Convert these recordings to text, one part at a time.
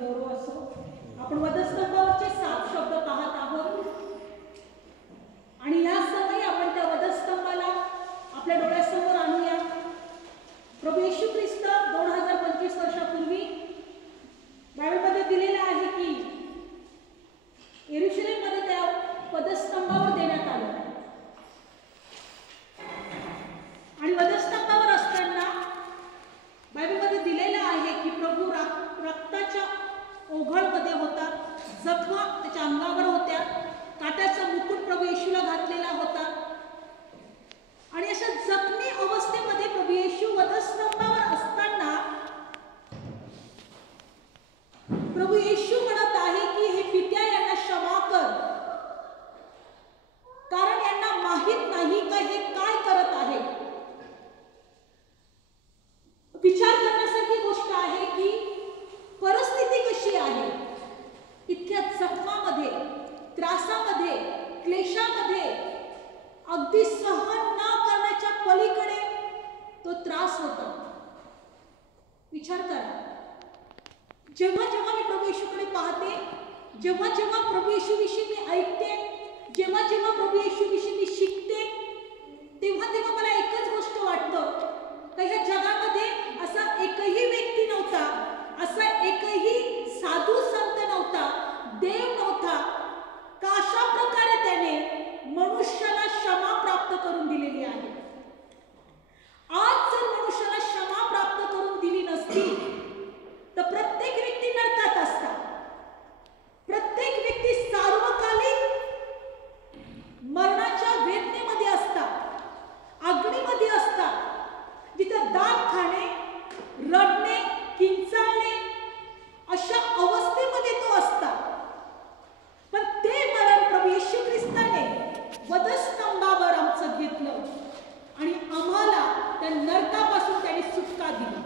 गौरव असो. आपण वधस्तंभावरचे 7 शब्द पाहत आहोत आणि या समय आपण त्या वधस्तंभाला आपल्या डोळ्यासमोर आणूया. प्रभू येशू ख्रिस्त 2025 वर्षापूर्वी बायबलमध्ये दिलेलं आहे की येरुशलेममध्ये त्या वधस्तंभावर देण्यात आलं आणि वधस्तंभावर असताना बायबलमध्ये दिलेलं आहे की प्रभू रक्ताच्या ओघळमध्ये होता, जखमा त्याच्या अंगावर होत्या, काट्याचा मुकुट प्रभू येशूला घातलेला होता आणि अशा जखमी अवस्थेमध्ये प्रभू येशू वधस्तंभावर असताना प्रभू येशू म्हणत आहे की हे पित्या यांना क्षमा कर, कारण यांना माहित नाही का हे काय करत आहे. विचार करण्यासारखी गोष्ट आहे की परिस्थिती कशी आहे. इतक्या जखमामध्ये, त्रासामध्ये, क्लेशामध्ये, अगदी सहन न करण्याच्या पलीकडे तो त्रास होता. विचार करा, जेव्हा जेव्हा मी प्रभू येशूकडे पाहते, जेव्हा जेव्हा प्रभू येशूविषयी मी ऐकते, जेव्हा जेव्हा प्रभू येशूविषयी मी शिकते, तेव्हा तेव्हा मला एकच गोष्ट वाटतं की ह्या जगामध्ये असा एकही व्यक्ती नव्हता, असा एकही साधू संत नव्हता, देव नव्हता का अशा प्रकारे त्याने मनुष्याला क्षमा प्राप्त करून दिलेली आहे. आज जर मनुष्याला क्षमा प्राप्त करून दिली नसती तर प्रत्येक व्यक्ती नरकात असता, प्रत्येक व्यक्ती सार्वकालिक मरणाच्या वेदनेमध्ये असता, अग्नीमध्ये असता, जिथं दात खाणे, रडणे, किंचाळणे अशा अवस्थेमध्ये तो असता. पण ते मरण प्रभू येशू ख्रिस्ताने वधस्तंभावर आमचं घेतलं आणि आम्हाला त्या नरकापासून त्याने सुटका दिली.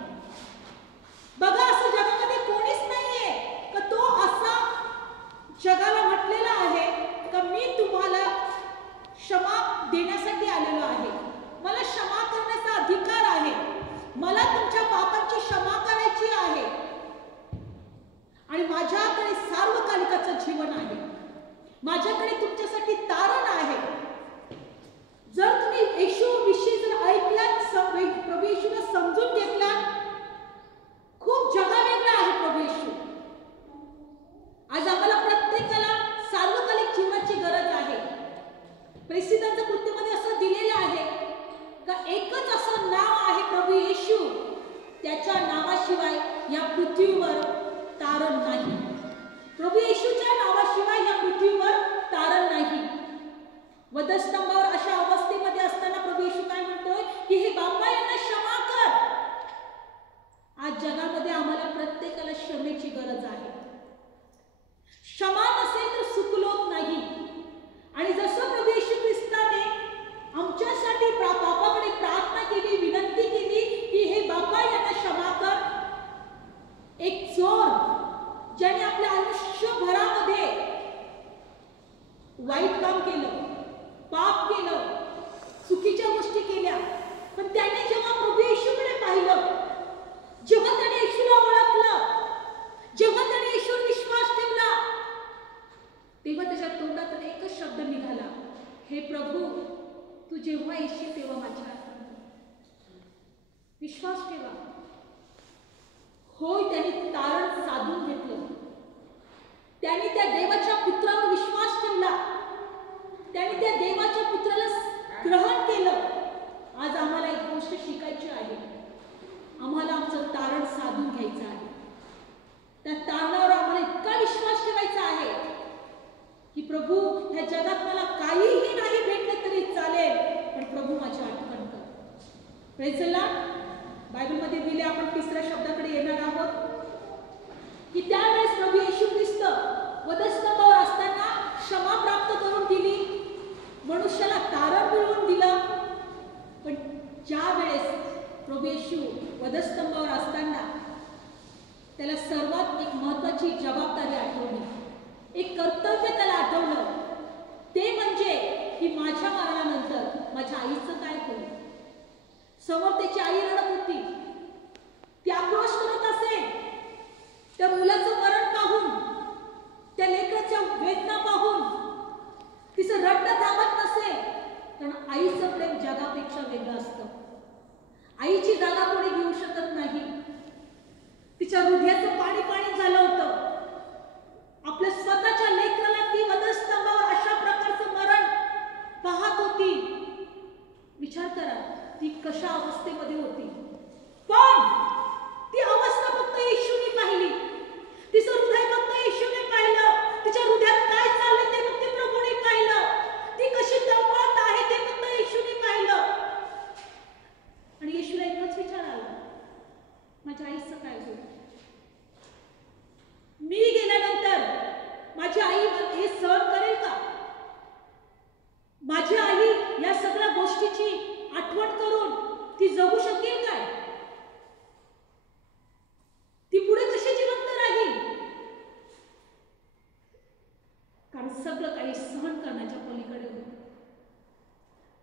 बघा, असं जगामध्ये कोणीच नाहीये का तो असा जगाला म्हटलेला आहे का मी तुम्हाला क्षमा देण्यासाठी आलेलो आहे, मला क्षमा करण्याचा अधिकार आहे, मला तुमच्या पापांची क्षमा करायची आहे आणि माझ्याकडे सार्वकालिकाचं जीवन आहे, माझ्याकडे तुमच्यासाठी तारण आहे. जर तुम्ही येशूविषयी जर ऐकलात, प्रभू येशूला समजून घेतलात, खूप जगावेगळा आहे प्रभू येशू. आज आम्हाला प्रत्येकाला सार्वकालिक जीवनाची गरज आहे. प्रेसिद्धांच्या कृतीमध्ये असं दिलेलं आहे का एकच असं नाव आहे प्रभू येशू, त्याच्या नावाशिवाय या पृथ्वीवर तारण नाही. प्रभू येशूच्या नावाशिवाय या पृथ्वीवर तारण नाही. वधस्तंभावर अशा अवस्थेमध्ये असताना प्रभू येशू काय म्हणतोय की हे बाप्पा यांना क्षमा कर. आज जगामध्ये आम्हाला प्रत्येकाला क्षमेची गरज आहे. क्षमा नसेल तर सुखलोक नाही. आणि जसं प्रभू येशू ख्रिस्ताने आमच्यासाठी बापाकडे प्रार्थना केली, विनंती केली की हे बाप्पा यांना क्षमा कर, एक चोर ज्याने आपल्या आयुष्यभरामध्ये वाईट काम केलं, पाप केलं, चुकीच्या गोष्टी केल्या, पण त्याने जेव्हा प्रभू येशूकडे पाहिलं, जेव्हा त्याने येशूला ओळखलं, जेव्हा त्याने येशूवर विश्वास ठेवला, तेव्हा त्याच्या तोंडातून एकच शब्द निघाला, हे प्रभू तू जेव्हा येशील तेव्हा माझ्या विश्वास ठेवा. होय, त्याने तारण साधून घेतलं, त्याने त्या देवाच्या पुत्रावर विश्वास ठेवला, त्याने त्या देवाच्या पुत्राला ग्रहण केलं. आज आम्हाला एक गोष्ट शिकायची आहे, आम्हाला आमचं तारण साधून घ्यायचं आहे. त्या तारणावर आम्हाला इतका विश्वास ठेवायचा आहे की प्रभू ह्या जगात मला काहीही नाही भेटलं तरी चालेल, पण प्रभू माझी आठवण कर. Praise the Lord. बायबलमध्ये दिले, आपण 3ऱ्या शब्दाकडे येणार आहोत की त्यावेळेस प्रभू येशू ख्रिस्त वधस्तंभावर असताना क्षमा प्राप्त करून दिली, मनुष्याला तारण मिळवून दिलं. पण ज्या वेळेस प्रभू येशू वधस्तंभावर असताना त्याला सर्वात एक महत्त्वाची जबाबदारी आठवली, एक कर्तव्य त्याला आठवलं, ते म्हणजे की माझ्या मरणानंतर माझ्या आईचं काय होईल. समोर त्याची आई रडत होती, ती आक्रोश करत असेल, त्या मुलाचं मरण आईचं प्रेम जगापेक्षा वेगळं असतं. आईची जागा कोणी घेऊ शकत नाही. तिच्या हृदयाचं पाणी पाणी झालं होतं. आपल्या स्वतःच्या लेकराला ती वधस्तंभावर अशा प्रकारचं मरण पाहत होती. विचार करा ती कशा अवस्थेमध्ये होती. पण ती अवस्था फक्त येशूने पाहिली. तिचं हृदय फक्त येशूने पाहिलं. तिच्या हृदयात काय चाललं ते फक्त प्रभूने पाहिलं. ती कशी तळमळत आहे ते फक्त येशूने पाहिलं. आणि येशूला एकच विचार आला, माझ्या आईचं काय होईल? मी गेल्यानंतर माझी आई हे सहन करेल का? माझी आई या सगळ्या गोष्टीची आठवण करून ती जगू शकेल काय? ती पुढे कशी जिवंत राहील? कारण सगळं काही सहन करण्याच्या पलीकडे होतं.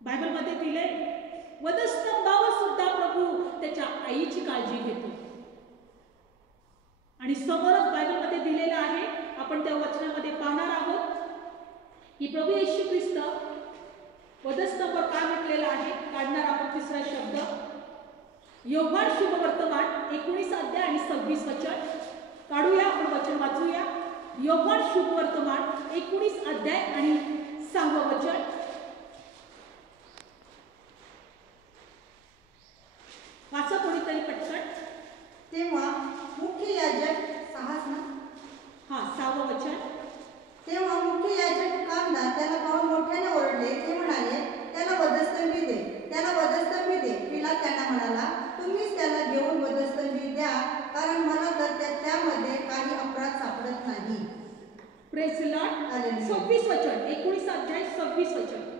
बायबलमध्ये दिले वधस्तंभावर सुद्धा प्रभू त्याच्या आईची काळजी घेतो. आणि समोरच बायबलमध्ये दिलेलं आहे, आपण त्या वचनामध्ये पाहणार आहोत की प्रभू येशू ख्रिस्त वधस्तंभावर काय म्हटलेलं आहे. काढणार आपण तिसरा शब्द, योहान शुभवर्तमान 19 अध्याय आणि 26 वचन काढूया. आपण वचन वाचूया. योहान शुभवर्तमान 19 अध्याय आणि 6 वचन. वाचा कोणीतरी पटकन. तेव्हा मुख्य याजक 6 वचन. तेव्हा मुख्य याजक कामदार त्याला पाहून मोठ्याने ओरडले. ते म्हणाले, त्याला वधस्तंभी दे, त्याला वधस्तंभी दे. पिलात त्यांना म्हणाला, तुम्हीच त्याला घेऊन वधस्तंभी द्या, कारण मला तर त्यामध्ये काही अपराध सापडत नाही. Praise the Lord. 26 वचन, 19 अध्याय 26 वचन.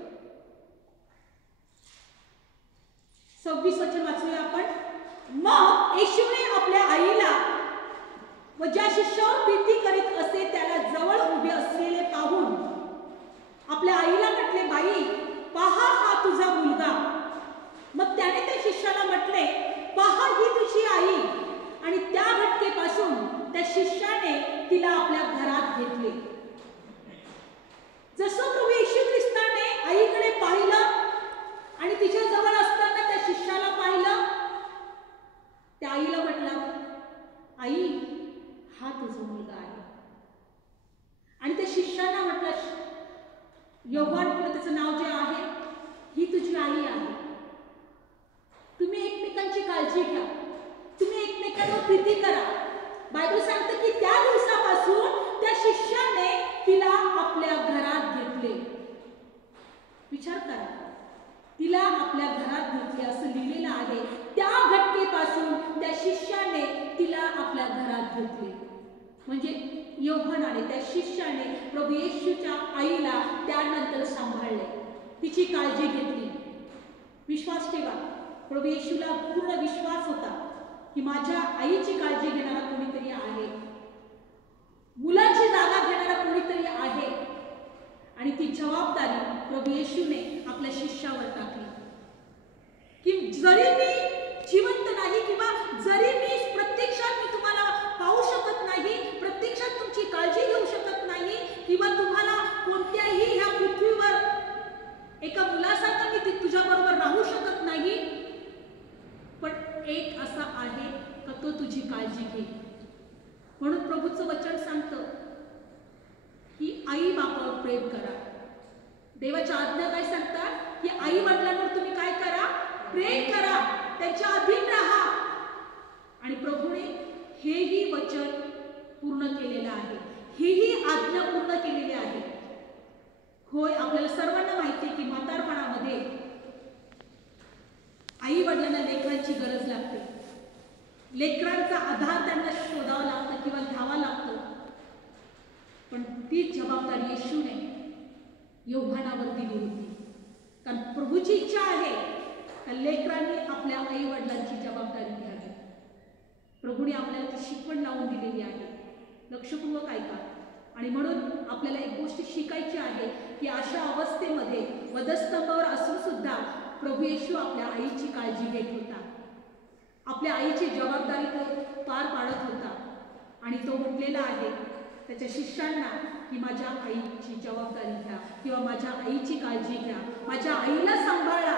26 वचन वाचूया आपण. मग येशूने आपल्या आईला व ज्या शिष्यावर प्रीती करीत असे त्याला जवळ उभे असलेले पाहून आपल्या आईला म्हटले, बाई पहा हा तुझा मुलगा. मग त्याने त्या शिष्याला म्हटले, पहा ही तुझी आई. आणि त्या घटकेपासून त्या शिष्याने तिला आपल्या घरात घेतले. जसं प्रभू येशू ख्रिस्ताने आईकडे पाहिलं आणि तिच्या जवळ असताना त्या शिष्याला पाहिलं, त्या आईला म्हटलं, आई हा तुझा मुलगा आहे. आणि त्या शिष्याला म्हटलं, योहान किंवा त्याचं नाव जे आहे, ही तुझी आई आहे. तुम्ही एकमेकांची काळजी घ्या, तुम्ही एकमेकांवर प्रीती करा. बायबल सांगते की त्या दिवसापासून त्या शिष्याने तिला आपल्या घरात घेतले. विचार करा, तिला आपल्या घरात घेतले असं लिहिलेलं आहे. त्या घटनेपासून त्या शिष्याने तिला आपल्या घरात घेतले. म्हणजे योहानाने, त्या शिष्याने प्रभू येशूच्या आईला त्यानंतर सांभाळले, तिची काळजी घेतली. विश्वास ठेवा, प्रभू येशूला पूर्ण विश्वास होता की माझ्या आईची काळजी घेणारा कोणीतरी आहे, मुलाची जागा घेणारा कोणीतरी आहे. आणि ती जबाबदारी प्रभू येशूने आपल्या शिष्यावर टाकली की जरी मी जिवंत नाही किंवा जरी मी प्रत्यक्षात मी तुम्हाला पाहू शकत नाही, प्रत्यक्षात तुमची काळजी घेऊ शकत नाही किंवा तुम्हाला कोणत्याही ह्या पृथ्वीवर एका मुलासारखा मी तुझ्याबरोबर राहू शकत नाही, पण एक असा आहे का तो तुझी काळजी घे. म्हणून प्रभूचं वचन सांगतं की आई बापावर प्रेम करा. देवाच्या आज्ञा काय सांगतात की आई वडिलांवर तुम्ही काय करा, प्रेम करा, त्यांच्या अधीन राहा. आणि प्रभूने हेही वचन पूर्ण केलेलं आहे, हेही आज्ञा पूर्ण केलेली आहे. होय, आपल्याला सर्वांना माहिती आहे की म्हातारपणामध्ये आई वडिलांना लेकरांची गरज लागते. लेकरांचा आधार त्यांना शोधावा लागतो किंवा घ्यावा लागतो. पण ती जबाबदारी येशूने योहानावर दिली होती. कारण प्रभूची इच्छा आहे का लेकरांनी आपल्या आई वडिलांची जबाबदारी घ्यावी. प्रभूने आपल्याला ती शिकवण लावून दिलेली आहे. लक्षपूर्वक ऐका. आणि म्हणून आपल्याला एक गोष्ट शिकायची आहे की अशा अवस्थेमध्ये वधस्तंभावर असून सुद्धा प्रभू येशू आपल्या आईची काळजी घेत होता, आपल्या आईची जबाबदारी तो पार पाडत होता. आणि तो म्हटलेला आहे त्याच्या शिष्यांना की माझ्या आईची जबाबदारी घ्या किंवा माझ्या आईची काळजी घ्या, माझ्या आईला सांभाळा.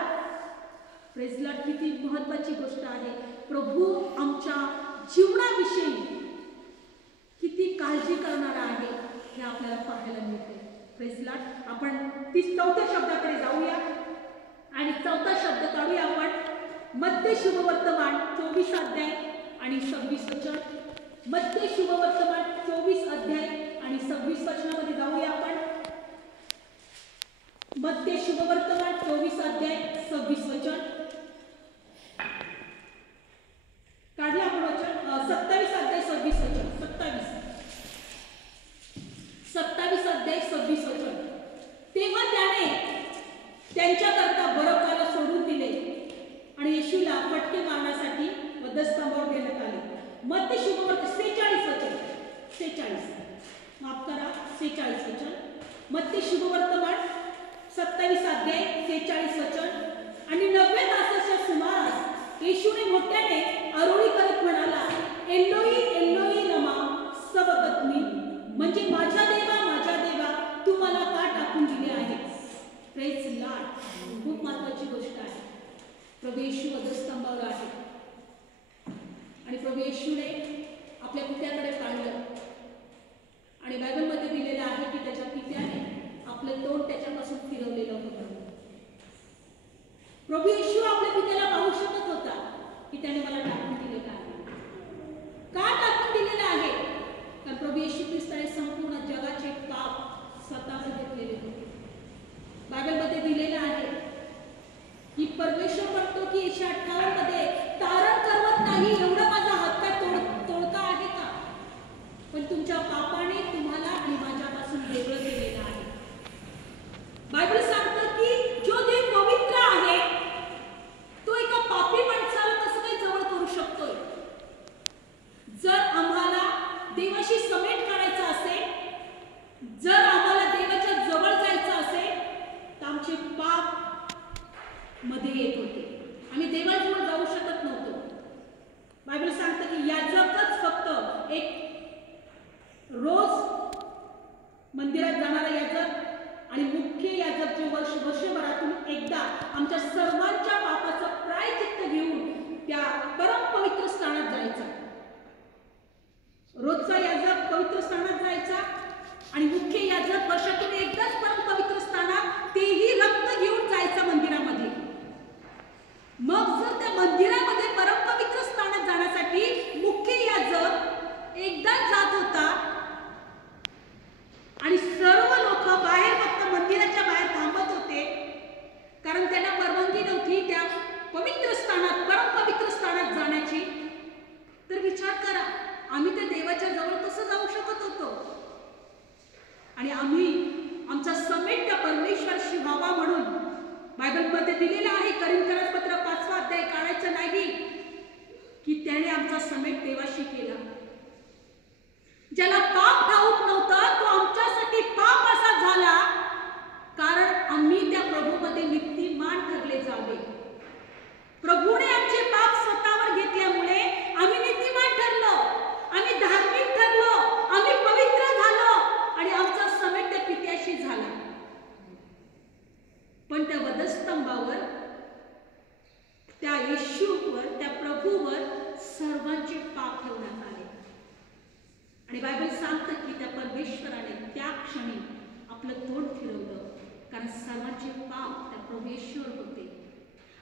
प्रेज लॉर्ड, किती महत्वाची गोष्ट आहे. प्रभू आमच्या जीवनाविषयी किती काळजी करणारा आहे हे आपल्याला पाहायला मिळते. प्रेज लॉर्ड, आपण 34 शब्दाकडे जाऊया आणि 4था शब्द काढूया आपण मध्य शुभवर्तमान 24 अध्याय आणि 26 वचन. मध्य शुभवर्तमान 24 अध्याय आणि 26 वचनामध्ये जाऊया आपण. मध्य शुभवर्तमान 24 अध्याय 26 वचन काढलं आपण वचन. 27 अध्याय 26 वचन. 27 अध्याय 26 वचन. तेव्हा त्याने त्यांच्याकरता बरब्बाला सोडून दिले आणि येशूला फटके मारण्यासाठी वधस्तंभावर देण्यात आले. मध्य शुभवर्तमान 46 वचन. 46 माफ करा, 46 वचन. मध्य शुभवर्तमान 27 अध्याय 46 वचन. आणि 90 तासाच्या सुमारास येशूने मोठ्याने आरोळी करत म्हणाला, एलोई एलोई लमा सबक्तनी, म्हणजे माझ्या देवा तू मला का टाकून दिले आहेस. प्रेज लॉर्ड, खूप महत्वाची गोष्ट आहे. प्रभू येशू वधस्तंभावर आहे आणि प्रभू येशूने आपल्या पित्याकडे पाहिलं आणि बायबलमध्ये दिलेलं आहे की त्याच्या पित्याने आपलं तोंड त्याच्यापासून फिरवलेलं होतं. प्रभू येशू आपल्या पित्याला पाहू शकत होता की त्याने मला टाकून दिलेलं आहे. का टाकून दिलेलं आहे? कारण प्रभू येशू ख्रिस्ताने संपूर्ण जगाचे पाप स्वतःवर घेतलेले होते. बायबलमध्ये दिलेलं आहे की परमेश्वर म्हणतो की 158 मध्ये तारण करवत नाही एवढा माझा हातपाय तोडका आहे का, पण तुमच्या पापाने तुम्हाला आणि माझ्यापासून वेगळं केलेलं आहे. बायबल सांगतं की जो देव पवित्र आहे तो एका पापी माणसाला कसं काही जवळ करू शकतोय. जर आम्हाला देवाशी समेट करायचा असेल, जर आम्हाला देवाच्या जवळ जायचं असेल तर आमचे पाप मध्ये येत होते. आम्ही देवाजवळ जाऊ शकत नव्हतो. बायबल सांगतं की याजकच फक्त एक रोज मंदिरात जाणारा याजक आणि मुख्य याजक जो वर्षभरातून एकदा आमच्या सर्वांच्या पापाचं प्रायचित्त घेऊन त्या परम पवित्र स्थानात जायचा. रोजचा याजक पवित्र स्थानात जायचा आणि मुख्य याजक वर्षातून एकदाच परम पवित्र स्थानात तेही रक्त घेऊन जायचा मंदिरामध्ये. मग जर त्या मंदिरामध्ये परम पवित्र स्थानात जाण्यासाठी मुख्य याजक एकदाच जात होता आणि सर्व लोक बाहेर फक्त मंदिराच्या बाहेर थांबत होते कारण त्यांना परवानगी नव्हती त्या पवित्र स्थानात परम पवित्र स्थानात जाण्याची. तर विचार करा, आम्ही त्या देवाच्या जवळ कसं जाऊ शकत होतो. आणि आम्ही आमचा समेट त्या परमेश्वरशी व्हावा म्हणून बायबलमध्ये दिलेला आहे. करिंथन्स पत्र 5 अध्याय काढायचं नाही की त्याने आमचा समेट देवाशी केला. ज्याला पाप ठाऊक नव्हता तो आमच्यासाठी पाप असा झाला कारण आम्ही त्या प्रभूमध्ये नीतिमान ठरले जावे. प्रभूने आमचे पाप स्वतःवर घेतल्यामुळे आम्ही नीतिमान ठरलो, आम्ही धार्मिक ठरलो, आम्ही पवित्र झालो आणि आमचा समेट त्या पित्याशी झाला. पण त्या वधस्तंभावर त्या येशूवर त्या प्रभूवर सर्वांचे पाप ठेवण्यात आले. आणि बायबल सांगतं की त्या परमेश्वराने त्या क्षणी आपलं तोंड फिरवलं कारण सर्वांचे पाप त्या प्रभू येशूवर होते.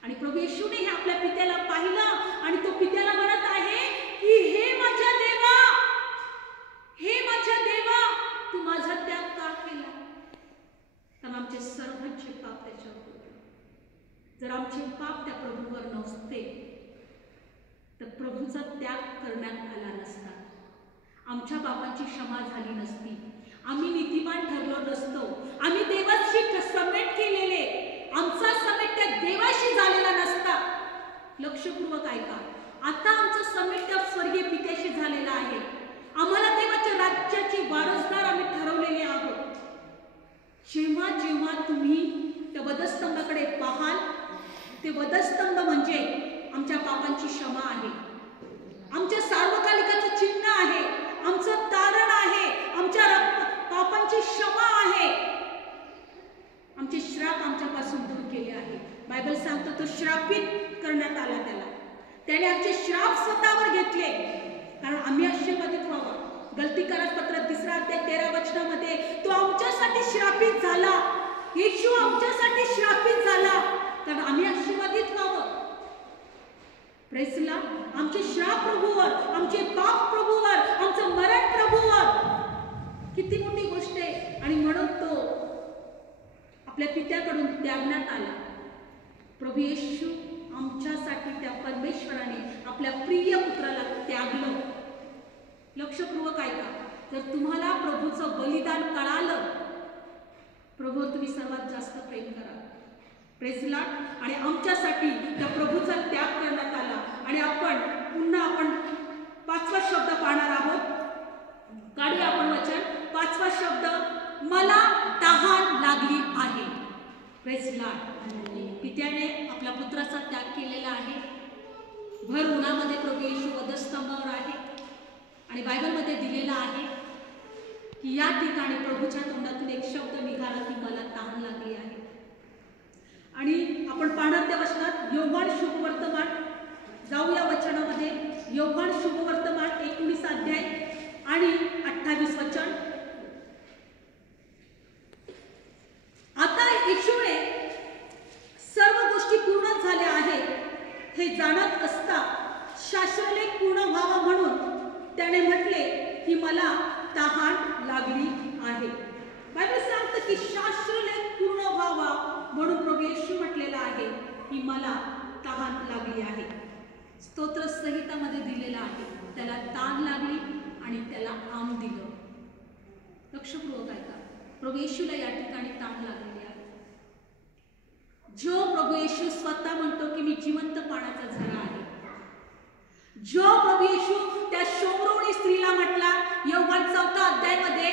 आणि प्रभू येशूने हे आपल्या पित्याला पाहिलं आणि तो पित्याला म्हणत आहे की हे माझ्या देवा, हे माझ्या देवा, तू माझा त्याग का केला. कारण आमचे सर्वांचे पाप त्याच्यावर होते. जर आमचे पाप त्या प्रभूवर नसते तर प्रभूचा त्याग करण्यात आला नसता, आमच्या पापांची क्षमा झाली नसती, आम्ही नीतिमान ठरलो नसतो, आम्ही देवाशी समेट केलेले, आमचा समेट त्या देवाशी झालेला नसता. लक्षपूर्वक ऐका, आता आमचा समेट त्या स्वर्गीय पित्याशी झालेला आहे. आम्हाला देवाच्या राज्याची वारसदार आम्ही ठरवलेले आहोत. जेव्हा जेव्हा तुम्ही त्या वधस्तंभाकडे पाहाल, ते वधस्तंभ म्हणजे आमच्या पापांची क्षमा आहे, आमच्या सार्वकालिकाचं चिन्ह आहे, आमचं तारण आहे, आमच्या तो श्रापित करण्यात आला त्याने आमचे श्राप स्वतःवर घेतले कारण आम्ही आशीर्वादित व्हावं. गलतीकारास पत्र 3 अध्याय 13 वचनामध्ये तो आमच्यासाठी श्रापित झाला. येशू आमच्यासाठी श्रापित झाला कारण आम्ही आशीर्वादित व्हावं. Praise the Lord. आमचे श्राप प्रभूवर, आमचे पाप प्रभूवर, आमचं मरण प्रभूवर. किती मोठी गोष्ट आहे. आणि म्हणून तो आपल्या पित्याकडून त्यागण्यात आला. प्रभू येशू आमच्यासाठी त्या परमेश्वराने आपल्या प्रिय पुत्राला त्यागलं. लक्षपूर्वक ऐका. जर तुम्हाला प्रभूचं बलिदान कळालं, प्रभू तुम्ही सर्वात जास्त प्रेम करा. Praise the Lord. आणि आमच्यासाठी त्या प्रभूचा त्याग करण्यात आला. आणि आपण 5वा शब्द पाहणार आहोत. काढूया आपण वचन. 5वा शब्द, मला तहान लागली आहे. Praise the Lord. पित्याने आपल्या पुत्राचा त्याग केलेला आहे. भर उन्हामध्ये प्रभू येशू वधस्तंभावर आहे. आणि बायबलमध्ये दिलेला आहे की या ठिकाणी प्रभूच्या तोंडातून एक शब्द निघाला की मला तहान लागली आहे. आणि आपण पाहणार त्या वचनात योहान शुभवर्तमान. जाऊया वचनामध्ये. योहान शुभवर्तमान 19 अध्याय आणि 28 वचन. आता येशूने सर्व गोष्टी पूर्ण झाल्या आहेत हे जाणत असता शास्त्रलेख पूर्ण व्हावा म्हणून त्याने म्हटले की मला तहान लागली आहे. बायबल सांगतं की शास्त्रलेख पूर्ण व्हावा म्हणून प्रभू येशू म्हटलेला आहे की मला तहान लागली आहे. स्तोत्र संहितामध्ये दिलेला आहे. त्याला तहान लागली आणि त्याला आम दिलं. लक्षपूर्वक ऐका. प्रभू येशूला या ठिकाणी तहान लागलेली आहे. जो प्रभू येशू स्वतः म्हणतो की मी जिवंत पाण्याचा झरा आहे. जो प्रभू येशू त्या शोमरोणी स्त्रीला म्हटला योहान 4 अध्यायामध्ये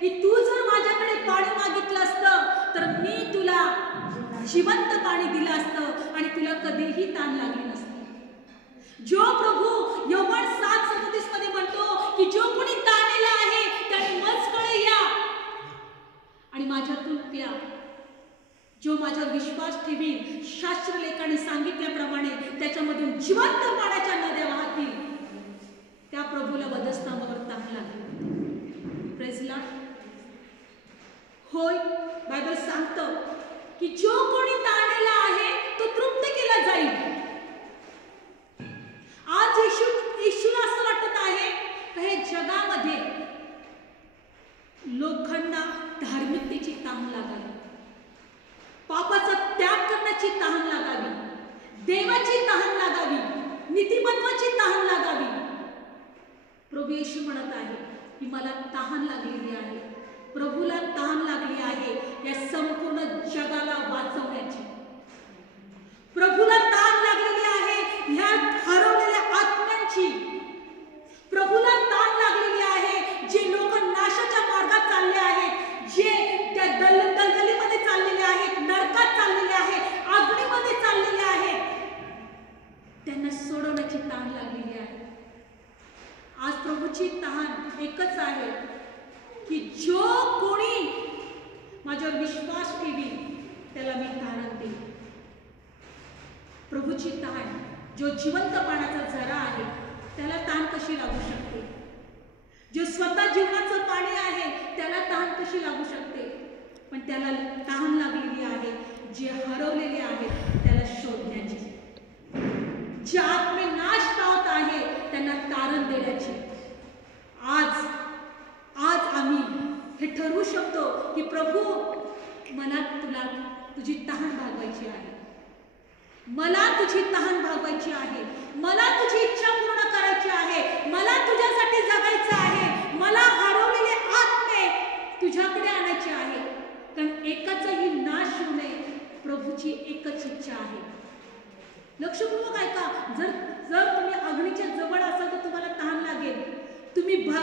की तू जर माझ्याकडे पाणी मागितलं असतं तर मी तुला जिवंत पाणी दिलं असतं आणि तुला कधीही तहान लागली नसती. जो प्रभू योहान 7:37 मध्ये म्हणतो की जो कोणी ताणलेला आहे त्याने माझ्याकडे या आणि माझ्यातून प्या. जो माझ्यावर विश्वास ठेवील, शास्त्रलेखाने सांगितल्याप्रमाणे त्याच्यामधून जिवंत पाण्याच्या नद्या वाहतील. त्या प्रभूला वधस्तंभावर तहान लागली. Praise the Lord. होय, बायबल सांगतं की जो कोणी ताणलेला आहे तो तृप्त केला जाईल. आज येशूला असं वाटत आहे की हे जगामध्ये लोकांना धार्मिकतेची तहान लागावी, पापाचा त्याग करण्याची तहान लागावी, देवाची तहान लागावी, नीतिमत्वाची तहान लागावी. प्रभू येशू म्हणत आहे की मला तहान लागलेली आहे. प्रभूला तहान लागली आहे या संपूर्ण जगाला वाचवण्याची. प्रभूला तहान लागलेली आहे ह्या हरवलेल्या आत्म्यांची. प्रभूला तहान लागलेली आहे जे लोक नाशाच्या मार्गात चालले आहेत, जे त्या दलदलीमध्ये चाललेले आहेत, नरकात चाललेले आहेत, अग्नीमध्ये चाललेले आहेत, त्यांना सोडवण्याची तहान लागलेली आहे. आज प्रभूची तहान एकच आहे की जो कोणी माझ्यावर विश्वास ठेवी त्याला मी तहान देईन. प्रभूची तहान, जो जिवंत पाण्याचा झरा आहे त्याला तहान कशी लागू शकते? जो स्वतः जीवनाचं पाणी आहे त्याला तहान कशी लागू शकते? पण त्याला तहान लागलेली आहे जे हरवलेले आहेत त्याला शोधण्याची, जे आत्मे नाश पावत आहे त्यांना तारण देण्याची. आज आम्ही हे ठरवू शकतो की प्रभू मला तुझी तहान भागवायची आहे. मला तुझी तहान भागवायची आहे. मला तुझी इच्छा पूर्ण करायची आहे. मला तुझ्यासाठी जगायचं आहे. मला हरवलेले आत्मे तुझ्याकडे आणायचे आहे. कारण एकाचाही नाश होऊ नये, प्रभूची एकच इच्छा आहे. लक्षपूर्वक ऐका. जर तुम्ही अग्नीच्या जवळ असाल तर तुम्हाला तहान लागेल. तुम्ही भर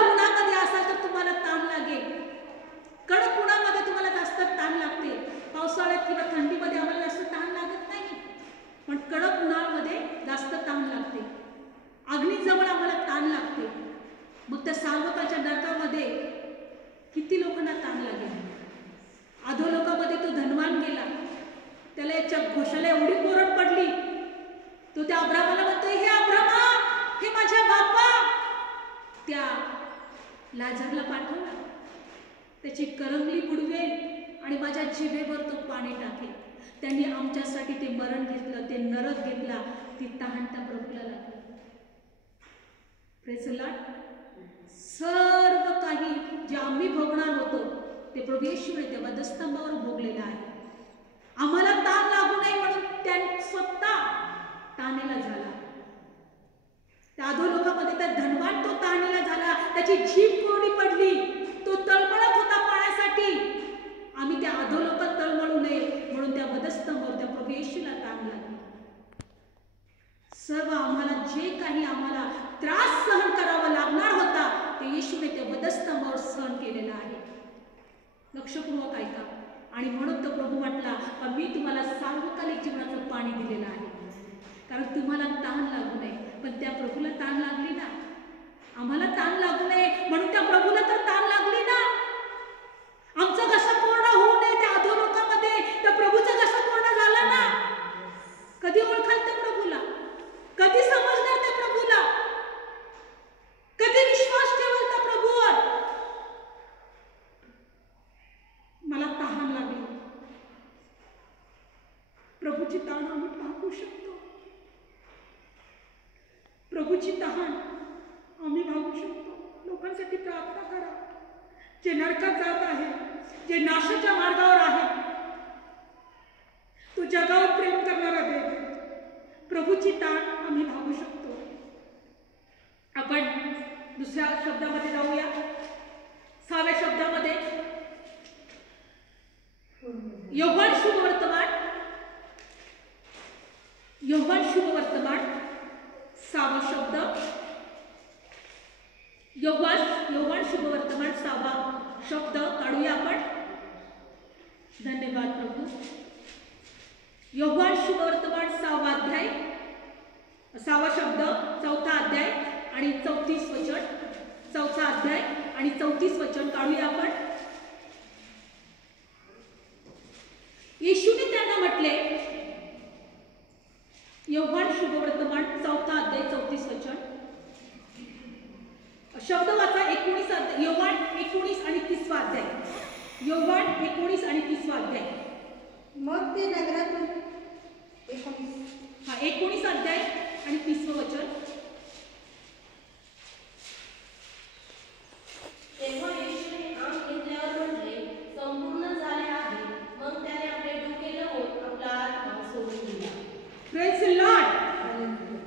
उन्हामध्ये असाल तर तुम्हाला तहान लागेल. कडक उन्हामध्ये तुम्हाला जास्त तहान लागते. पावसाळ्यात किंवा थंडीमध्ये आम्हाला जास्त तहान लागत नाही, पण कडक उन्हाळ्यामध्ये जास्त तहान लागते. अग्नीजवळ आम्हाला तहान लागते. मग त्या सार्वकाच्या नरकामध्ये किती लोकांना तहान लागेल? अधोलोकामध्ये तो धनवान गेला, त्याला याच्या घोषाला एवढी पोरं तो त्या अब्रामाला म्हणतोय, हे अब्रामा, हे माझ्या बापा, त्या लाजरला पाठवला, त्याची करंगली बुडवेल आणि माझ्या जिभेवर तो पाणी टाकेल. त्यांनी आमच्यासाठी ते मरण घेतलं, ते नरक घेतला, ती तहान त्या प्रभूला लागली. Praise the Lord. सर्व काही जे आम्ही भोगणार होतो ते प्रभू येशूने त्या वधस्तंभावर भोगलेलं आहे. आम्हाला ताण लागू नये म्हणून त्याने स्वतः ताणेला झाला. त्या अधोलोकामध्ये त्या धनवान तो ताणेला झाला, त्याची जीभ कोरडी पडली, तो तळमळत होता पाण्यासाठी. आम्ही त्या अधोलोकात तळमळू नये म्हणून त्या वधस्तंभावर त्या प्रभू येशूला ताण लागली. सर्व आम्हाला जे काही आम्हाला त्रास सहन करावा लागणार होता ते येशूने त्या वधस्तंभावर सहन केलेला आहे. लक्षपूर्वक ऐका. आणि म्हणून तो प्रभू म्हटला की मी तुम्हाला सार्वकालिक जीवनाचं पाणी दिलेलं आहे, कारण तुम्हाला ताण लागू नये. पण त्या प्रभूला ताण लागली ना, आम्हाला ताण लागू नये म्हणून त्या प्रभूला तर ताण लागली ना. आमचं कसं पूर्ण होऊ नये त्या अधोलोकामध्ये, त्या प्रभूचं कसं पूर्ण झालं ना. कधी ओळखाल त्या प्रभूला, कधी समजणार त्या प्रभूला, कधी विश्वास ठेवल त्या प्रभूवर. मला तहान लागली. प्रभूची तहान आम्ही पाहू शकतो. प्रभूची तहान आम्ही भागू शकतो. लोकांसाठी प्रार्थना करा जे नरकात जात आहे, जे नाशाच्या मार्गावर आहे. तो जगावर प्रेम करणारा देव. प्रभूची ताण आम्ही भागू शकतो. आपण दुसऱ्या शब्दामध्ये जाऊया. 6व्या शब्दामध्ये योहान शुभवर्तमान, योहान शुभवर्तमान 6वा शब्द. योहान शुभवर्तमान 6वा शब्द काढूया आपण. धन्यवाद प्रभू. योहान शुभवर्तमान 6वा अध्याय, 6वा शब्द, 4था अध्याय आणि 34 वचन. 4था अध्याय आणि 34 वचन काढूया आपण. येशूने त्यांना म्हटले, योहान शुभवर्तमान 4था अध्याय 34 वचन. शब्द वाचा 19 योहान 19 आणि 30वा अध्याय. योहान 19 आणि 30वा अध्याय. मग ते नगरातून 19 अध्याय आणि 30वं वचन. तेव्हा येशूने आम घेतल्यावर म्हटले, संपूर्ण झाले आहे. मग त्याने आपले डोके लावून आपला आत्मा सोडून दिला. Praise the Lord.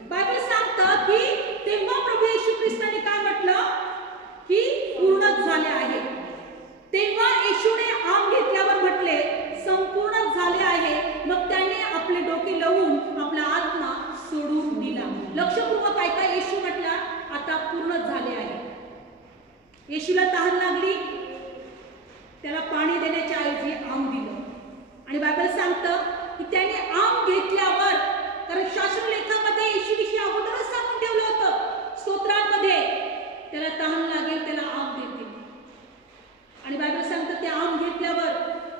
बायबल सांगतं की तेव्हा प्रभू येशू ख्रिस्ताने काय म्हटलं की पूर्णच झाले आहे. तेव्हा येशूने आम घेतल्यावर म्हटले संपूर्ण झाले आहे. मग त्याने आपले डोके लावून आपला आत्मा सोडून दिला. लक्षपूर्वक ऐका. येशू म्हटला आता पूर्ण झाले आहे. येशूला तहान लागली, त्याला पाणी देण्याच्या ऐवजी आम दिलं. आणि बायबल सांगतं की त्याने आम घेतल्यावर, कारण शास्त्रलेखामध्ये येशूविषयी अगोदरच सांगून ठेवलं होतं स्तोत्रांमध्ये, त्याला तहान लागेल त्याला आम देतील. आणि बायबल सांगतं ते आम घेतल्यावर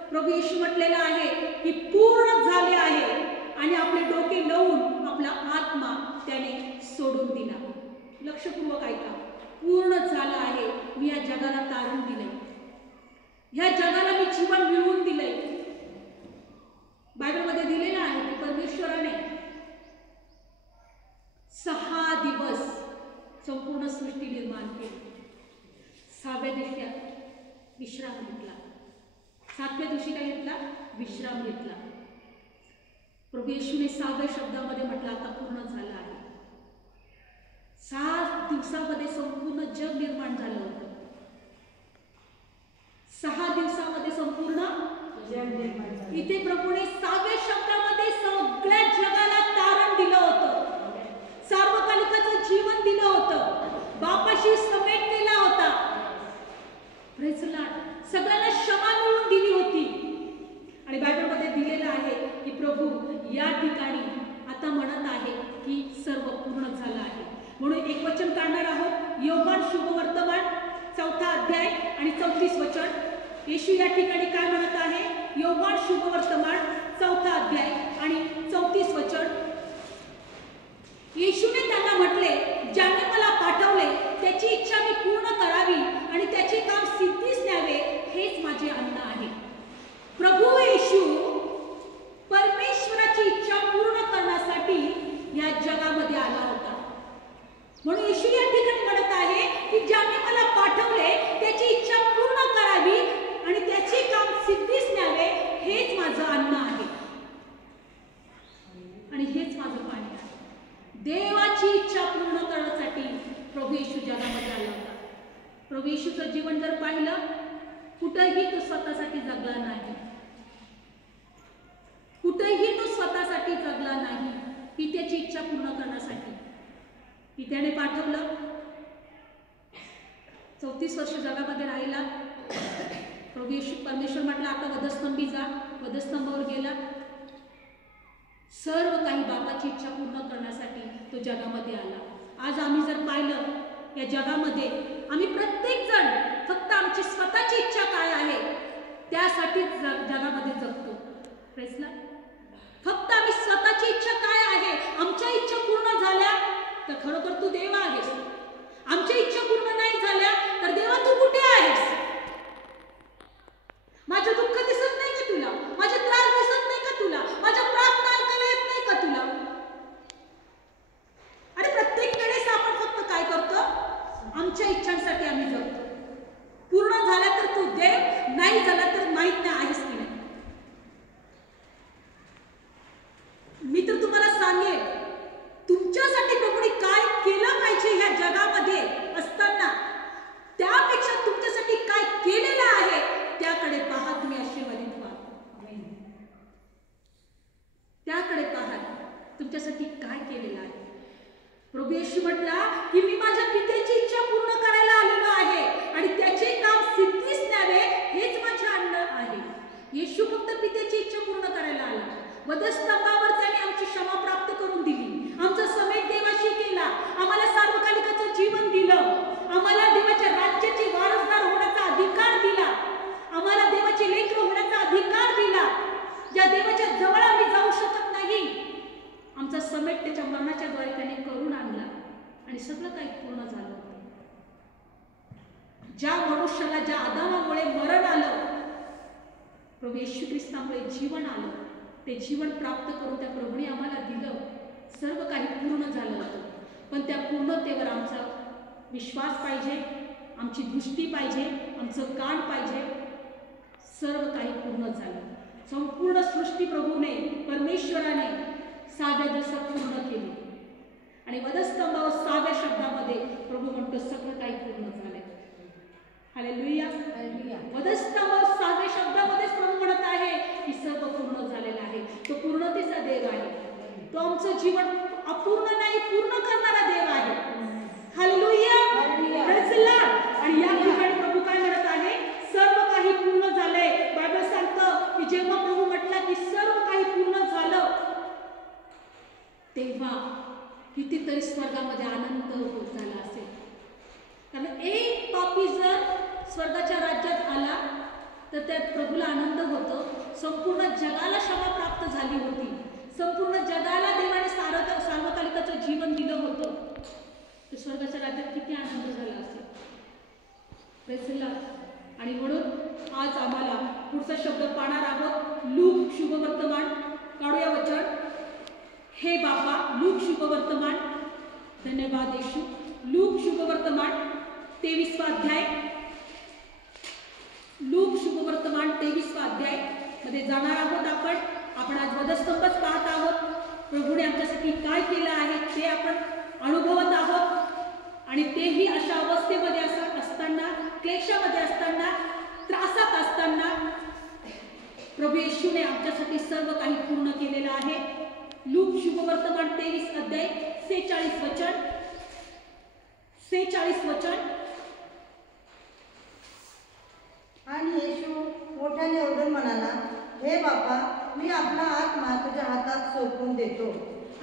प्रभू येशू म्हटलेलं आहे की पूर्ण झाले आहे आणि आपले डोके लावून आपला आत्मा त्याने सोडून दिला. लक्षपूर्वक ऐका. पूर्ण झालं आहे. मी या जगाला तारून दिलंय, ह्या जगाला मी जीवन मिळवून दिलंय. बायबलमध्ये दिलेलं आहे की परमेश्वराने 6 दिवस संपूर्ण सृष्टी निर्माण केली. 6व्या दिवशी विश्राम घेतला. 7व्या दिवशी काय घेतला? विश्राम घेतला. प्रभू येशूने 6व्या शब्दामध्ये म्हटलं आता पूर्ण झालं आहे. 6 दिवसामध्ये संपूर्ण जग निर्माण झालं होतं. 6 दिवसामध्ये संपूर्ण जग निर्माण झालं. इथे प्रभूने 6व्या शब्दामध्ये सगळ्या जगाला तारण दिलं होतं, सार्वकालिकाचं जीवन दिलं होतं, बापाशी समेट केला होता. Praise the Lord. सगळ्यांना क्षमा मिळवून दिली होती. आणि बायबलमध्ये दिलेलं आहे की प्रभू या ठिकाणी आता म्हणत आहे की सर्व पूर्ण झालं आहे. म्हणून एक वचन काढणार आहोत. योहान शुभवर्तमान 4था अध्याय आणि 34 वचन. येशू या ठिकाणी काय म्हणत आहे? योहान शुभवर्तमान 4था अध्याय आणि 34 वचन. येशूने त्यांना म्हटले, ज्याने मला पाठवले त्याची इच्छा मी पूर्ण करावी आणि त्याचे काम सिद्धीस न्यावे, हेच माझे अन्न आहे. प्रभू येशू परमेश्वराची इच्छा पूर्ण करण्यासाठी या जगामध्ये आला होता. म्हणून येशू या ठिकाणी म्हणत आहे की ज्याने मला पाठवले त्याची इच्छा पूर्ण करावी आणि त्याचे काम सिद्धीस न्यावे, हेच माझं अन्न आहे आणि हेच माझं पाणी आहे. देवाची इच्छा पूर्ण करण्यासाठी प्रभू येशू जगामध्ये आला होता. प्रभू येशूचं जीवन जर पाहिलं, कुठेही तो स्वतःसाठी जगला नाही, कुठेही तो स्वतःसाठी जगला नाही. की त्याची इच्छा पूर्ण करण्यासाठी की त्याने पाठवलं. 34 वर्ष जगामध्ये राहिला. प्रभू येशू परमेश्वर म्हटलं आता वधस्तंभी जा. वधस्तंभावर गेला. सर्व काही बापाची इच्छा पूर्ण करण्यासाठी तो जगामध्ये आला. आज आम्ही जर पाहिलं या जगामध्ये, आम्ही प्रत्येक जण फक्त आमची स्वतःची इच्छा काय आहे त्यासाठीच जगामध्ये जगतो. प्रेसला फक्त आम्ही स्वतःची इच्छा काय आहे, आमच्या इच्छा पूर्ण झाल्या तर खरोखर तू देव आहेस. आमच्या इच्छा पूर्ण नाही झाल्या तर देवा तू कुठे आहेस? माझं दुःख दिसत नाही का तुला? माझे त्रास दिसत नाही का तुला? माझ्या प्रार्थना ऐकायला येत नाही का तुला? अरे प्रत्येक वेळेस आपण फक्त काय करतो? आमच्या इच्छांसाठी आम्ही जगतो. पूर्ण झाला तर तू देव, नाही झाला तर माहित नाही आहेस की नाही. मी तर तुम्हाला सांगेन, तुमच्यासाठी प्रभूने काय केलं पाहिजे ह्या जगामध्ये असताना, त्यापेक्षा तुमच्यासाठी काय केलेलं आहे त्याकडे पहा. तुम्ही आशीर्वादित व्हा. त्याकडे पहा, तुमच्यासाठी काय केलेलं आहे. प्रभू येशू म्हटला की मी माझ्या पित्याची इच्छा पूर्ण करायला आलेलो आहे आणि त्याचे काम सिद्धीस न्यावे, हेच माझे अन्न आहे. येशू फक्त पित्याची इच्छा पूर्ण करायला आला. वधस्तंभावर त्याने आमची क्षमा प्राप्त करून दिली. आमचा समेट देवाशी केला. आम्हाला सार्वकालिकाचं जीवन दिलं. आम्हाला देवाच्या राज्याची वारसदार होण्याचा अधिकार दिला. आम्हाला देवाचे लेकरं होण्याचा अधिकार दिला. ज्या देवाच्या जवळ आम्ही जाऊ शकत नाही, आमचा समेट त्याच्या मरणाच्या द्वारे त्याने करून आणला आणि सगळं काही पूर्ण झालं होतं. ज्या मनुष्याला, ज्या आदामामुळे मरण आलं, प्रभू येशू ख्रिस्तामुळे जीवन आलं. ते जीवन प्राप्त करून त्या प्रभूने आम्हाला दिलं. सर्व काही पूर्ण झालं होतं. पण त्या पूर्णतेवर आमचा विश्वास पाहिजे, आमची दृष्टी पाहिजे, आमचं कान पाहिजे. सर्व काही पूर्ण झालं. संपूर्ण सृष्टी प्रभूने, परमेश्वराने 6व्या दिवसात पूर्ण केली आणि वधस्तंभावर 6व्या शब्दामध्ये प्रभू म्हणतो सगळं काही पूर्ण झालंय. हालेलुया. वधस्तंभावर 6व्या शब्दामध्येच प्रभू म्हणत आहे की सर्व पूर्ण झालेलं आहे. तो पूर्णतेचा देव आहे. तो आमचं जीवन अपूर्ण नाही, पूर्ण करणारा देव आहे. हालेलुया. Praise the Lord. आणि या ठिकाणी प्रभू काय म्हणत आहे? सर्व काही पूर्ण झालंय. बायबल सांगतं की जेव्हा प्रभू म्हटला की सर्व काही पूर्ण झालं, तेव्हा कितीतरी स्वर्गामध्ये आनंद झाला असेल. कारण एक पापी जर स्वर्गाच्या राज्यात आला तर त्यात प्रभूला आनंद होतो. संपूर्ण जगाला क्षमा प्राप्त झाली होती. संपूर्ण जगाला देवाने सार्वकालिकाचं जीवन दिलं होतं. तर स्वर्गाच्या राज्यात किती आनंद झाला असेल. Praise the Lord. आणि म्हणून आज आम्हाला पुढचा शब्द पाहणार आहोत. लूक शुभवर्तमान. काढूया वचन. हे बापा, लूक शुभवर्तमान. धन्यवाद येशू. लूक शुभवर्तमान 23वा अध्याय. लूक शुभवर्तमान 23वा अध्याय मध्ये जाणार आहोत आपण. आपण आज वधस्तंभच पाहत आहोत. प्रभूने आमच्यासाठी काय केलं आहे ते आपण अनुभवत आहोत आणि तेही अशा अवस्थेमध्ये असताना, क्लेशामध्ये असताना, त्रासात असताना प्रभू येशूने आमच्यासाठी सर्व काही पूर्ण केलेलं आहे. लूक शुभवर्तमान 23 अध्याय 46 वचन. 46 वचन. आणि येशू मोठ्याने ओरडून म्हणाला, हे बापा, मी आपला आत्मा तुझ्या हातात सोपवून देतो.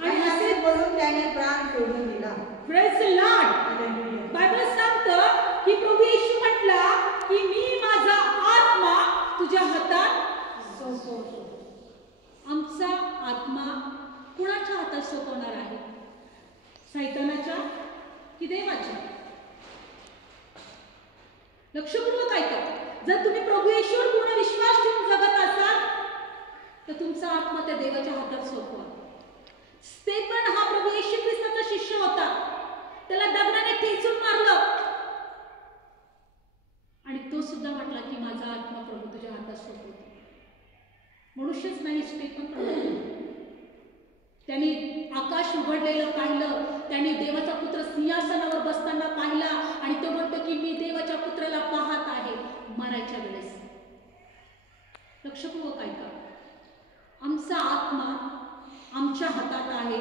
आणि असे बोलून त्याने प्राण सोडून दिला. Praise the Lord. बायबल सांगतं की प्रभू येशू म्हटला की मी माझा आत्मा तुझ्या हातात सोपवतो. आमचा आत्मा कुणाच्या हातात सोपवणार आहे? सैतानाच्या की देवाच्या? लक्षपूर्वक ऐका. जर तुम्ही प्रभू येशूवर पूर्ण विश्वास ठेवून जगत असाल तर तुमचा आत्मा त्या देवाच्या हातात सोपवा. स्तेफन हा प्रभू येशू ख्रिस्ताचा शिष्य होता. त्याला दगडाने ठेचून मारलं आणि तो सुद्धा म्हटला की माझा आत्मा प्रभू तुझ्या हातात सोपवतो. मनुष्यच नाही, स्तेफन पण. त्यांनी आकाश उघडलेलं पाहिलं, त्यांनी देवाचा पुत्र सिंहासनावर बसताना पाहिला आणि तो म्हणतो की मी देवाच्या पुत्राला पाहत आहे मरायच्या वेळेस. लक्षपूर्वक ऐका. आमचा आत्मा आमच्या हातात आहे,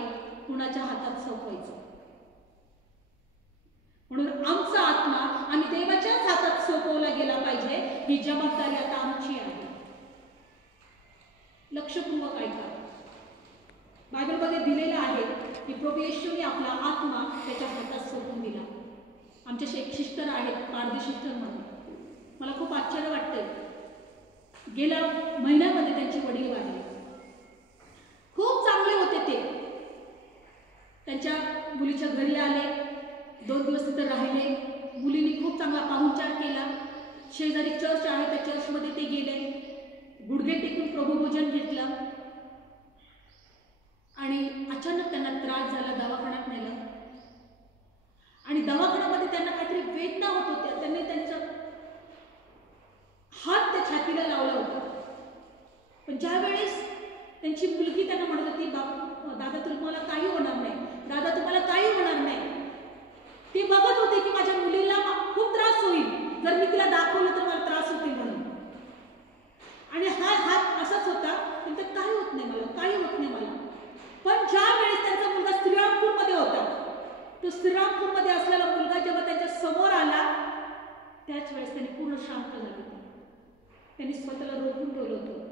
कुणाच्या हातात सोपवायचं. म्हणून आमचा आत्मा आम्ही देवाच्याच हातात सोपवला गेला पाहिजे, ही जबाबदारी आता आमची आहे. लक्षपूर्वक ऐका. बायबलमध्ये दिलेलं आहे की प्रभू येशूने आपला आत्मा त्याच्या हातात सोपवून दिला. आमचे एक सिस्टर आहेत, पारधी सिस्टर म्हणून. मला खूप आश्चर्य वाटतंय. गेल्या महिन्यामध्ये त्यांचे वडील वारले. खूप चांगले होते ते. त्यांच्या मुलीच्या घरी आले, 2 दिवस तिथे राहिले. मुलीने खूप चांगला पाहुणचार केला. शेजारी चर्च आहे, त्या चर्चमध्ये ते गेले, गुडघे टेकून प्रभुभोजन घेतलं आणि अचानक त्यांना त्रास झाला. दवाखान्यात नेलं आणि दवाखान्यामध्ये त्यांना काहीतरी वेदना होत होत्या. त्यांनी त्यांचा हात त्या छातीला लावला होता. पण ज्या वेळेस त्यांची मुलगी त्यांना म्हणत होती, दादा तुम्हाला काही होणार नाही, दादा तुम्हाला काही होणार नाही, ते बघत होते की माझ्या मुलीला खूप त्रास होईल जर मी तिला दाखवलं तर मला त्रास होते म्हणून. आणि हा हात असाच होता, तर काही होत नाही मला, काही होत नाही मला. पण ज्या वेळेस त्यांचा मुलगा श्रीरामपूरमध्ये होता, तो श्रीरामपूरमध्ये असलेला मुलगा जेव्हा त्यांच्या समोर आला त्याच वेळेस त्यांनी पूर्ण शांत झाले. त्यांनी स्वतःला रोखून ठेवलं होतं.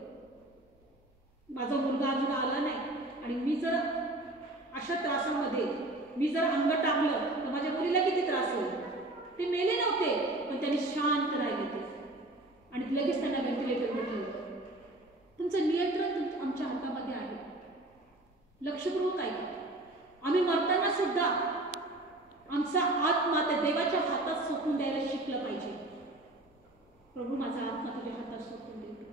माझा मुलगा अजून आला नाही आणि मी जर अशा त्रासामध्ये मी जर अंग टाकलं तर माझ्या मुलीला किती त्रास होईल. ते मेले नव्हते, पण त्यांनी शांत राहिले ते आणि लगेच त्यांना व्हेंटिलेटरवर ठेवलं. तुमचं नियंत्रण आमच्या हातामध्ये आहे. लक्षपूर्वक ऐका. आम्ही मरताना सुद्धा आमचा आत्मा त्या देवाच्या हातात सोपून द्यायला शिकलं पाहिजे. प्रभू माझा आत्मा तुझ्या हातात सोपून देतो.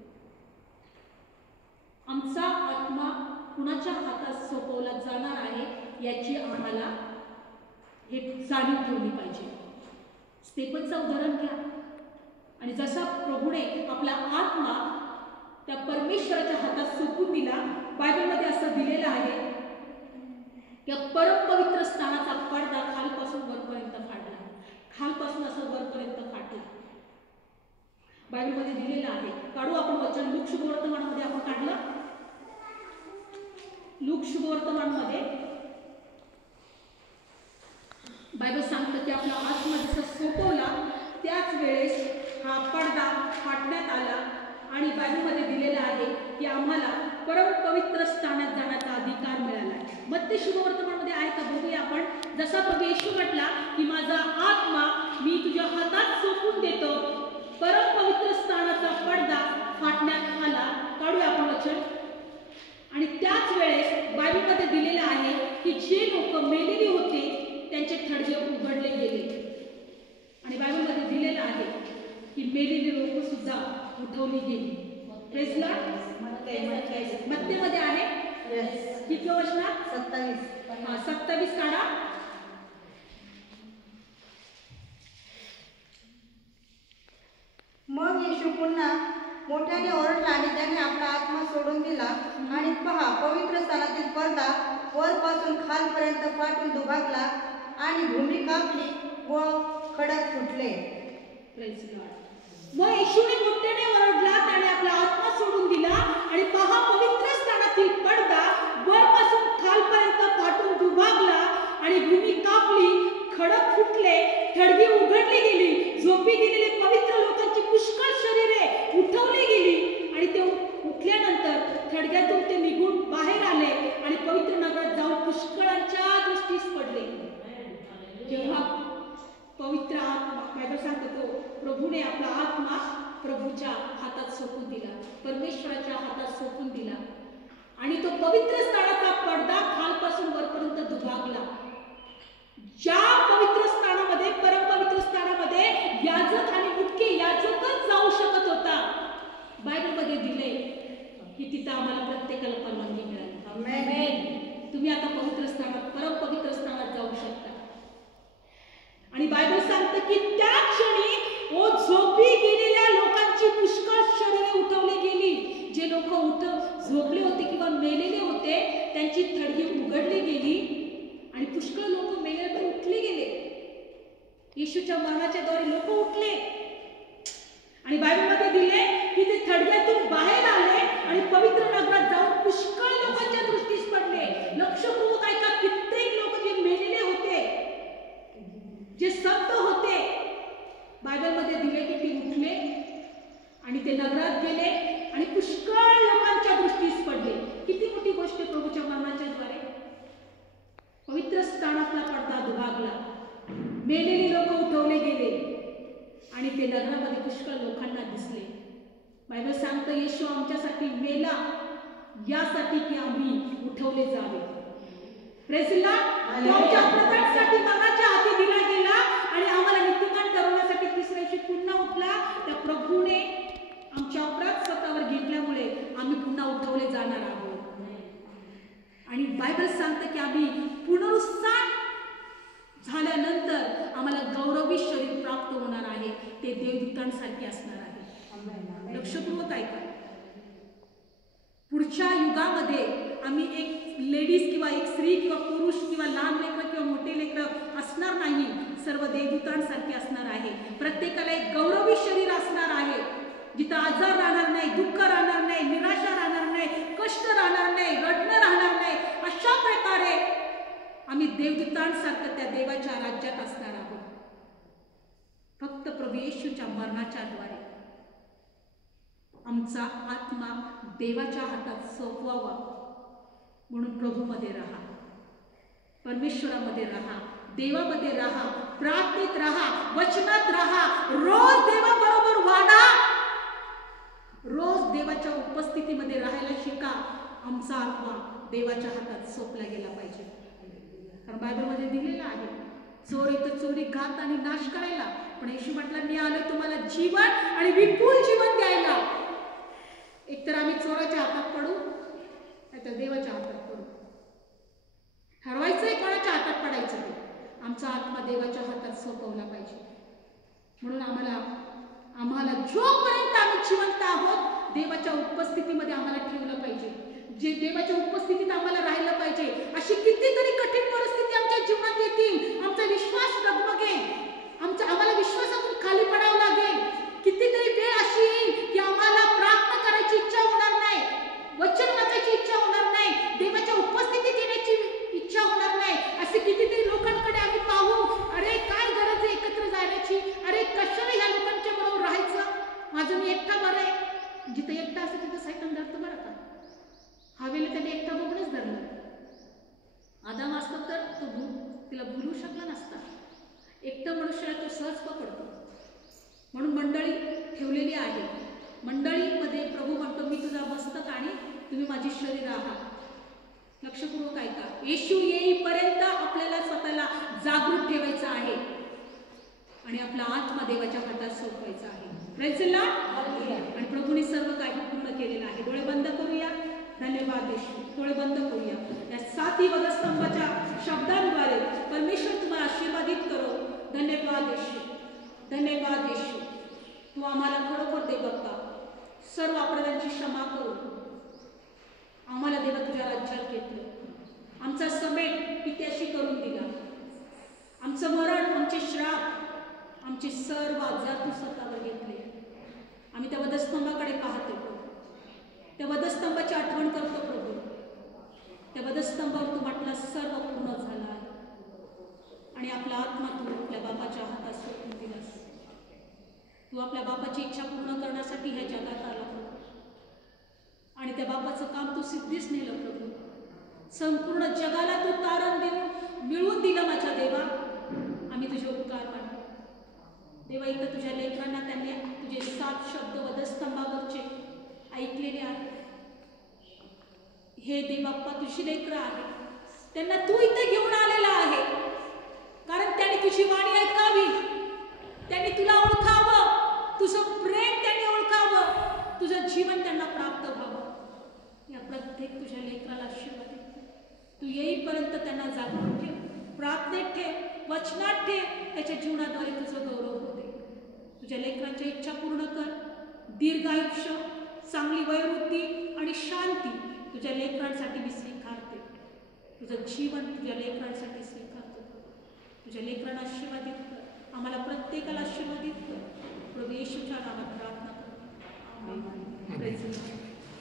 आमचा आत्मा कुणाच्या हातात सोपवला जाणार आहे याची आम्हाला हे जाणीव ठेवली पाहिजे. स्तेफनचं उदाहरण घ्या आणि जसा प्रभूने आपला आत्मा त्या परमेश्वराच्या हातात सोपून दिला, बायबलमध्ये असं दिलेलं आहे की परमपवित्र स्थानाचा पडदा खालपासून वरपर्यंत फाटला. खालपासून असं वरपर्यंत फाटला. बायबलमध्ये दिलेलं आहे. काढू आपण वचन. लूक शुभवर्तमानमध्ये आपण काढलं. लूक शुभवर्तमानमध्ये बायबल सांगतं की आपला आत्मा जसा सोपवला त्याच वेळेस हा पडदा फाटण्यात आला आणि बायबलमध्ये दिलेलं आहे की आम्हाला परम पवित्र स्थानात जाण्याचा अधिकार मिळाला. मत्ती शुभवर्तमानमध्ये आहे का बघूया आपण. जसा प्रभू येशू म्हटला की माझा आत्मा मी तुझ्या हातात सोपून देतो, परम पवित्र स्थानाचा पडदा फाटण्यात आला. काढूया आपण वचन. आणि त्याच वेळेस बायबलमध्ये दिलेलं आहे की जे लोक मेलेली होते त्यांचे थडगे उघडले गेले. आणि बायबलमध्ये दिलेलं आहे की मेलेली लोक सुद्धा उठवली गेली. Praise Lord. मत्तेमध्ये आहे किती वचनात? 27. 27 काढा. मग येशू पुन्हा मोठ्याने ओरडला आणि त्याने आपला आत्मा सोडून दिला आणि पहा पवित्र स्थानातील पडदा वरपासून खालपर्यंत फाटून दुभागला आणि भूमी कापली व खडक फुटले. Praise Lord. मग येशूने मोठ्याने ओरडला, त्याने आपला आत्मा सोडून दिला आणि पहा पवित्र स्थानातील पडदा वरपासून खालपर्यंत फाटून दुभागला आणि भूमी कापली, खडक फुटले, थडगी उघडली गेली. झोपी गेलेले पवित्र लोकांची पुष्कळ शरीरे उठवली गेली आणि ते उठल्यानंतर थडग्यातून ते निघून बाहेर आले आणि पवित्र नगरात जाऊन पुष्कळांच्या दृष्टीस पडले. जेव्हा पवित्र आत्मा बायबल सांगतो प्रभूने आपला आत्मा प्रभूच्या हातात सोपून दिला, परमेश्वराच्या हातात सोपून दिला आणि तो पवित्र स्थानाचा पडदा खालपासून वरपर्यंत दुभागला ज्या पवित्र स्थानामध्ये, परमपवित्र स्थानामध्ये याजक आणि मुख्य याजकच जाऊ शकत होता, बायबलमध्ये दिले की तिथं आम्हाला प्रत्येकाला परवानगी मिळाली. आमेन. तुम्ही आता पवित्र स्थानात, परमपवित्र स्थानात जाऊ शकता. आणि बायबल सांगते की त्या क्षणी झोपी गेलेल्या लोकांची पुष्कळ शरीरे उठवली गेली. जे लोक झोपले होते किंवा मेलेले होते त्यांची थडगी उघडली गेली आणि पुष्कळ लोक मेलेले उठले गेले. येशूच्या मरणाच्या द्वारे लोक उठले आणि बायबलमध्ये दिले की ते थडग्यातून बाहेर आले आणि पवित्र नगरात जाऊन पुष्कळ लोकांच्या दृष्टीस पडले. लक्षपूर्वक ऐका, कित्येक लोक जे मेलेले होते, जे संत होते, बायबलमध्ये दिले की ते उठले आणि ते नगरात गेले आणि पुष्कळ लोकांच्या दृष्टीस पडले. किती मोठी गोष्ट प्रभूच्या मरणाच्या द्वारे. पवित्र स्थानातला पडदा दुभागला, मेलेली लोक उठवले गेले आणि ते नगरामध्ये पुष्कळ लोकांना दिसले. बायबल सांगतं येशू आमच्यासाठी मेला यासाठी की आम्ही उठवले जावे. Praise the Lord. तो आमच्या अपराधांसाठी मरणाच्या हाती दिला गेला आणि आम्हाला नीतिमान ठरवण्यासाठी तिसऱ्या दिवशी पुन्हा उठला. त्या प्रभूने आमच्या अपराध स्वतःवर घेतल्यामुळे आम्ही पुन्हा उठवले जाणार आहोत. आणि बायबल सांगतं की आम्ही पुनरुत्थान झाल्यानंतर आम्हाला गौरवी शरीर प्राप्त होणार आहे. ते देवदूतांसारखे असणार आहे. लक्षपूर्वक ऐका. पुढच्या युगामध्ये आम्ही एक लेडीज किंवा एक स्त्री किंवा पुरुष किंवा लहान लेकरं किंवा मोठे लेकरं असणार नाही. सर्व देवदूतांसारखे असणार आहे. प्रत्येकाला एक गौरवी शरीर असणार आहे, जिथं आजार राहणार नाही, दुःख राहणार नाही, निराशा राहणार नाही, कष्ट राहणार नाही, रडणं राहणार नाही. अशा प्रकारे आम्ही देवदूतांसारखं त्या देवाच्या राज्यात असणार आहोत. फक्त प्रभू येशूच्या मरणाच्या द्वारे आमचा आत्मा देवाच्या हातात सोपवावा. म्हणून प्रभूमध्ये राहा, परमेश्वरामध्ये राहा, देवामध्ये राहा, प्रार्थनेत राहा, वचनात राहा, रोज देवाबरोबर वाढा, रोज देवाच्या उपस्थितीमध्ये राहायला शिका. आमचा आत्मा देवाच्या हातात सोपला गेला पाहिजे. कारण बायबलमध्ये दिलेलं आहे, चोर येतो चोरी, घात आणि नाश करायला, पण येशू म्हटलं मी आलोय तुम्हाला जीवन आणि विपुल जीवन द्यायला. एकतर आम्ही चोराच्या हातात पडू, नाहीतर देवाच्या हातात पडू. ठरवायचंय कोणाच्या हातात पडायचं ते. आमचा आत्मा देवाच्या हातात सोपवला पाहिजे. म्हणून आम्हाला जोपर्यंत आम्ही जिवंत आहोत देवाच्या उपस्थितीमध्ये आम्हाला ठेवलं पाहिजे. जे देवाच्या उपस्थितीत आम्हाला राहिलं पाहिजे. अशी कितीतरी कठीण परिस्थिती आमच्या जीवनात येतील, आमचा विश्वास डगमगेल, आम्हाला विश्वासातून खाली पडावं लागेल. कितीतरी वेळ अशी येईल की आम्हाला प्रार्थना करायची इच्छा होणार नाही, वचन वाचायची इच्छा होणार नाही, देवाच्या उपस्थितीत येण्याची इच्छा होणार नाही. असे कितीतरी लोकांकडे आम्ही पाहू, अरे काय गरज आहे एकत्र जाण्याची, अरे कशाला ह्या लोकांच्या बरोबर राहायचं, माझं मी एकटा बरं आहे. जिथं एकटा असं तिथं सैतान धरतं बरं का. हवेला त्याने एकटा बघूनच धरलं. आदाम असतं तर तो तिला भुलू शकला नसता. एकटं मनुष्याला तो सहज पकडतो. म्हणून मंडळी ठेवलेली आहे. मंडळीमध्ये प्रभू म्हणतो मी तुझा मस्तक आणि तुम्ही माझी शरीर आहात. लक्षपूर्वक ऐका. येशू येईपर्यंत आपल्याला स्वतःला जागृत ठेवायचं आहे आणि आपला आत्मा देवाच्या हातात सोपवायचा आहे. Praise the Lord. आणि प्रभूने सर्व काही पूर्ण केलेलं आहे. डोळे बंद करूया. धन्यवाद येशू. डोळे बंद करूया. या 7 वधस्तंभाच्या शब्दांद्वारे परमेश्वर तुम्हाला आशीर्वादित करो. धन्यवाद येशू. धन्यवाद येशू. तू आम्हाला खरोखर दे बाप्पा सर्व अपराधांची क्षमा करू. आम्हाला देवा तुझ्या राज्यात घेतलं. आमचा समेट पित्याशी करून दिला. आमचं मरण, आमचे श्राप, आमचे सर्व आजार तू स्वतःवर घेतले. आम्ही त्या वधस्तंभाकडे पाहतो. त्या वधस्तंभाची आठवण करतो प्रभू. त्या वधस्तंभावर तू म्हटला सर्व पूर्ण झाला आणि आपला आत्मा तू आपल्या बापाच्या हातात सोडून दिलास. तू आपल्या बापाची इच्छा पूर्ण करण्यासाठी ह्या जगात आला आणि त्या बापाचं काम तू सिद्धीच नेलं प्रभू. संपूर्ण जगाला तू तारण देऊन मिळवून दिलं माझ्या देवा. आम्ही तुझे उपकार मानतो देवा. इथं तुझ्या लेकरांना त्यांनी तुझे 7 शब्द वधस्तंभावरचे ऐकलेले आहेत. हे देव बाप्पा तुझी लेकरं आहे, त्यांना तू इथे घेऊन आलेला आहे. कारण त्याने तुझी वाणी ऐकावी, त्यांनी तुला ओळखावं, तुझं प्रेम त्यांनी ओळखावं, तुझं जीवन त्यांना प्राप्त व्हावं. या प्रत्येक तुझ्या लेकराला आशीर्वाद देते. तू येईपर्यंत त्यांना जागृत ठेव, प्रार्थनेत ठेव, वचनात ठेव. त्याच्या जीवनाद्वारे तुझं गौरव होते. तुझ्या लेकरांच्या इच्छा पूर्ण कर. दीर्घ आयुष्य, चांगली वयोवृद्धी आणि शांती तुझ्या लेकरांसाठी मी स्वीकारते. तुझं जीवन तुझ्या लेकरांसाठी स्वीकारतो. तुझ्या लेकरांना आशीर्वादित कर. आम्हाला प्रत्येकाला आशीर्वादित कर. प्रभू येशूच्या नावात प्रार्थना करतो. आमेन. Praise the Lord.